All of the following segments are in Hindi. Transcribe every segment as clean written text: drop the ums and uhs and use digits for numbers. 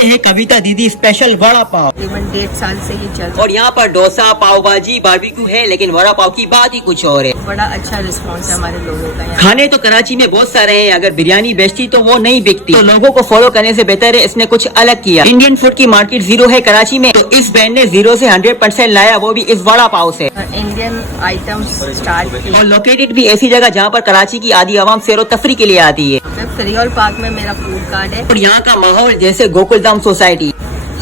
ये है कविता दीदी स्पेशल वड़ा पाव। तकरीबन 1.5 साल से ये चल रहा है और यहाँ पर डोसा, पाव भाजी, बारबेक्यू है, लेकिन वड़ा पाव की बात ही कुछ और है। बड़ा अच्छा रिस्पॉन्स है हमारे लोगों का यहाँ। खाने तो कराची में बहुत सारे हैं, अगर बिरयानी बेचती तो वो नहीं बिकती, तो लोगों को फॉलो करने से बेहतर है इसने कुछ अलग किया। इंडियन फूड की मार्केट जीरो है कराची में, तो इस बैंड ने 0 से 100% लाया, वो भी इस वड़ा पाव से। इंडियन आइटम्स स्टार्ट किए और लोकेटेड भी ऐसी जगह जहाँ पर कराची की आधी आवाम सैरो तफरी के लिए आती है। करियोल पार्क में मेरा फूड कार्ड है और यहाँ का माहौल जैसे गोकुलधाम सोसाइटी।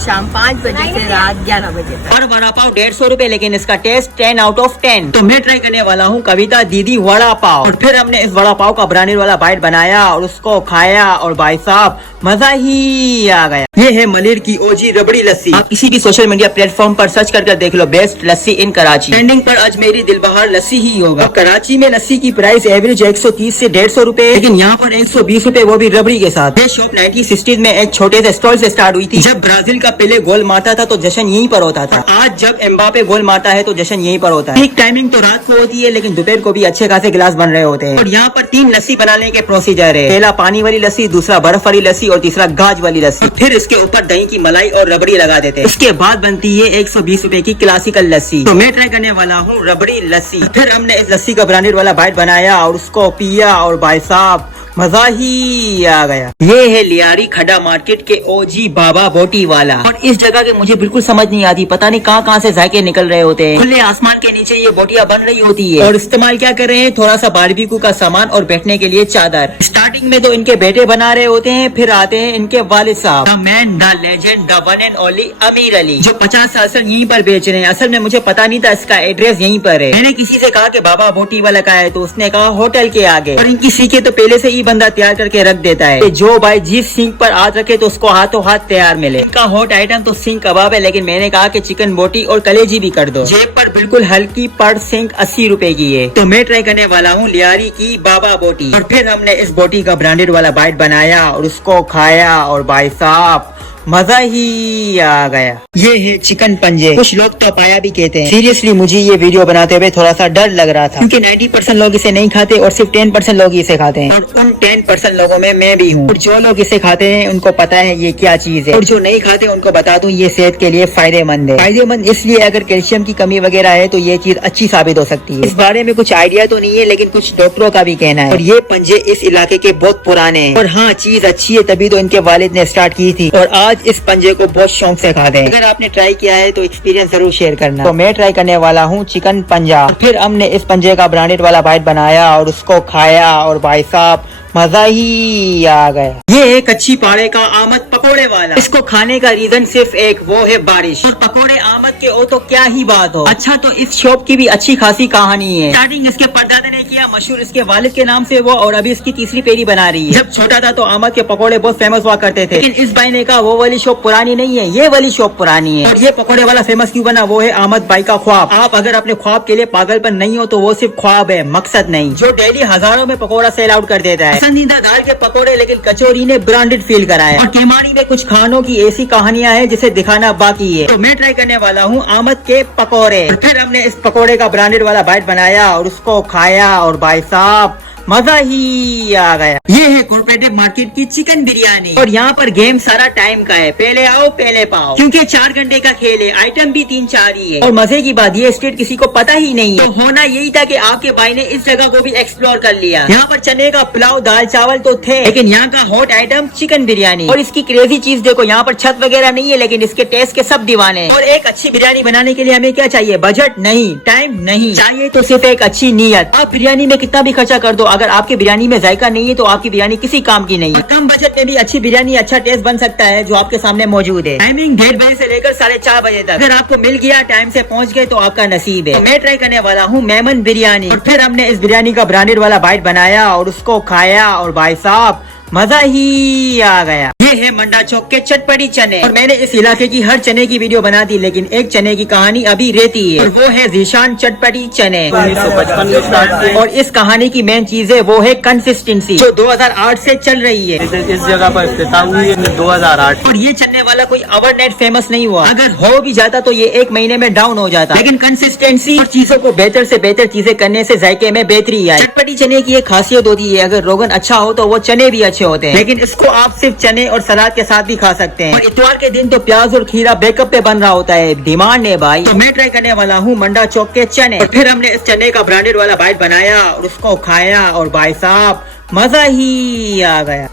शाम 5 बजे से रात 11 बजे तक। और वड़ा पाव 150 रुपए, लेकिन इसका टेस्ट 10 आउट ऑफ 10। तो मैं ट्राई करने वाला हूँ कविता दीदी वड़ा पाव। और फिर हमने इस वड़ा पाव का ब्रांडेड वाला बाइट बनाया और उसको खाया, और भाई साहब मजा ही आ गया। ये है मलिर की ओजी रबड़ी लस्सी। आप किसी भी सोशल मीडिया प्लेटफॉर्म पर सर्च करके देख लो, बेस्ट लस्सी इन कराची। ट्रेंडिंग पर अजमेरी दिलबहार लस्सी ही होगा। कराची में लस्सी की प्राइस एवरेज 130 से 150 रुपए, लेकिन यहाँ पर 120 रुपए, वो भी रबड़ी के साथ। ये शॉप 1960s में एक छोटे से स्टॉल से स्टार्ट हुई थी। जब ब्राजील का पहले गोल मारता था तो जश्न यहीं पर होता था। आज जब एम्बापे गोल मारता है तो जश्न यहीं पर होता है। पीक टाइमिंग तो रात को होती है, लेकिन दोपहर को भी अच्छे खासे गिलास बन रहे होते हैं। और यहाँ पर 3 लस्सी बनाने के प्रोसीजर है। पहला पानी वाली लस्सी, दूसरा बर्फ वाली लस्सी और तीसरा गाज वाली लस्सी। फिर इसके ऊपर दही की मलाई और रबड़ी लगा देते हैं। इसके बाद बनती है 120 रुपए की क्लासिकल लस्सी। तो मैं ट्राई करने वाला हूँ रबड़ी लस्सी। फिर हमने इस लस्सी का ब्रांडेड वाला बाइट बनाया और उसको पिया, और भाई साहब मजा ही आ गया। ये है लियारी खड्डा मार्केट के ओजी बाबा बोटी वाला। और इस जगह के मुझे बिल्कुल समझ नहीं आती, पता नहीं कहाँ से जायके निकल रहे होते हैं। खुले आसमान के नीचे ये बोटियां बन रही होती है, और इस्तेमाल क्या कर रहे हैं, थोड़ा सा बारबेक्यू का सामान और बैठने के लिए चादर। स्टार्टिंग में तो इनके बेटे बना रहे होते हैं, फिर आते हैं इनके वालिद साहब, the man, the legend, the one and only अमीर अली, जो 50 साल से यहीं पर बेच रहे हैं। असल में मुझे पता नहीं था इसका एड्रेस यहीं पर है। मैंने किसी से कहा कि बाबा बोटी वाला का है, तो उसने कहा होटल के आगे। और इनकी सीखे तो पहले से ही बंदा तैयार करके रख देता है। जो भाई जिस सिंक पर हाथ रखे तो उसको हाथों हाथ तैयार मिले। इनका हॉट आइटम तो सिंक कबाब है, लेकिन मैंने कहा कि चिकन बोटी और कलेजी भी कर दो। जेब पर बिल्कुल हल्की पर सिंक 80 रुपए की है। तो मैं ट्राई करने वाला हूँ लियारी की बाबा बोटी। और फिर हमने इस बोटी का ब्रांडेड वाला बाइट बनाया और उसको खाया, और भाई साहब मजा ही आ गया। ये है चिकन पंजे। कुछ लोग तो पाया भी कहते हैं। सीरियसली मुझे ये वीडियो बनाते हुए थोड़ा सा डर लग रहा था, क्योंकि 90% लोग इसे नहीं खाते और सिर्फ 10% लोग इसे खाते हैं। और उन 10% लोगों में मैं भी हूँ। और जो लोग इसे खाते हैं उनको पता है ये क्या चीज है, और जो नहीं खाते उनको बता दूं ये सेहत के लिए फायदेमंद है। फायदेमंद इसलिए अगर कैल्शियम की कमी वगैरह है तो ये चीज अच्छी साबित हो सकती है। इस बारे में कुछ आइडिया तो नहीं है, लेकिन कुछ डॉक्टरों का भी कहना है। और ये पंजे इस इलाके के बहुत पुराने हैं। और हाँ, चीज अच्छी है तभी तो इनके वालिद ने स्टार्ट की थी, और आज इस पंजे को बहुत शौक से खाते हैं। अगर आपने ट्राई किया है तो एक्सपीरियंस जरूर शेयर करना। तो मैं ट्राई करने वाला हूँ चिकन पंजा। फिर हमने इस पंजे का ब्रांडेड वाला बाइट बनाया और उसको खाया, और भाई साहब मजा ही आ गया। ये है कच्ची पाड़े का आमद पकोड़े वाला। इसको खाने का रीजन सिर्फ एक, वो है बारिश। और पकोड़े आमद के हो तो क्या ही बात हो। अच्छा, तो इस शॉप की भी अच्छी खासी कहानी है। स्टार्टिंग इसके परदादे ने किया, मशहूर इसके वालिद के नाम से वो, और अभी इसकी तीसरी पेरी बना रही है। जब छोटा था तो आमद के पकोड़े बहुत फेमस हुआ करते थे, लेकिन इस भाई ने कहा वो वाली शॉप पुरानी नहीं है, ये वाली शॉप पुरानी है। और ये पकोड़े वाला फेमस क्यों बना, वो है आमद भाई का ख्वाब। आप अगर अपने ख्वाब के लिए पागलपन नहीं हो तो वो सिर्फ ख्वाब है, मकसद नहीं। जो डेली हजारों में पकोड़ा सेल आउट कर देता है। पसंदीदा दाल के पकोड़े, लेकिन कचौरी ने ब्रांडेड फील कराया। और केमाड़ी में कुछ खानों की ऐसी कहानियां हैं जिसे दिखाना बाकी है। तो मैं ट्राई करने वाला हूँ आमद के पकोड़े। और फिर हमने इस पकोड़े का ब्रांडेड वाला बाइट बनाया और उसको खाया, और भाई साहब मजा ही आ गया। ये है कॉर्पोरेटिव मार्केट की चिकन बिरयानी। और यहाँ पर गेम सारा टाइम का है, पहले आओ पहले पाओ, क्योंकि 4 घंटे का खेल है, आइटम भी 3-4 ही है। और मजे की बात ये स्टेट किसी को पता ही नहीं है। तो होना यही था कि आपके भाई ने इस जगह को भी एक्सप्लोर कर लिया। यहाँ पर चने का पुलाव, दाल चावल तो थे, लेकिन यहाँ का हॉट आइटम चिकन बिरयानी। और इसकी क्रेजी चीज देखो, यहाँ पर छत वगैरह नहीं है, लेकिन इसके टेस्ट के सब दीवाने हैं। और एक अच्छी बिरयानी बनाने के लिए हमें क्या चाहिए, बजट नहीं, टाइम नहीं चाहिए, तो सिर्फ एक अच्छी नीयत। आप बिरयानी में कितना भी खर्चा कर दो, अगर आपकी बिरयानी में जायका नहीं है तो आपकी बिरयानी किसी काम की नहीं है। कम बजट में भी अच्छी बिरयानी, अच्छा टेस्ट बन सकता है जो आपके सामने मौजूद है। टाइमिंग 1:30 बजे से लेकर 4:30 बजे तक। अगर आपको मिल गया, टाइम से पहुंच गए तो आपका नसीब है। तो मैं ट्राई करने वाला हूँ मेमन बिरयानी। और फिर हमने इस बिरयानी का ब्रांडेड वाला बाइट बनाया और उसको खाया, और भाई साहब मजा ही आ गया। ये है मंडा चौक के चटपटी चने। और मैंने इस इलाके की हर चने की वीडियो बना दी, लेकिन एक चने की कहानी अभी रहती है, और वो है जीशान चटपटी चने। 1955 में स्टार्ट किए। और इस कहानी की मेन चीज है वो है कंसिस्टेंसी, जो 2008 से चल रही है। इस जगह पर इफ्तिताह हुई है 2008। और ये चलने वाला कोई ओवरनाइट फेमस नहीं हुआ, अगर हो भी जाता तो ये 1 महीने में डाउन हो जाता। लेकिन कंसिस्टेंसी और चीजों को बेहतर से बेहतर चीजें करने से जायके में बेहतरी आई। चटपटी चने की एक खासियत होती है, अगर रोगन अच्छा हो तो वो चने भी अच्छे अच्छे होते हैं, लेकिन इसको आप सिर्फ चने और सलाद के साथ भी खा सकते हैं। और इतवार के दिन तो प्याज और खीरा बैकअप पे बन रहा होता है, डिमांड है भाई। तो मैं ट्राई करने वाला हूँ मंडा चौक के चने। और फिर हमने इस चने का ब्रांडेड वाला बाइट बनाया और उसको खाया और भाई साहब मजा ही आ गया।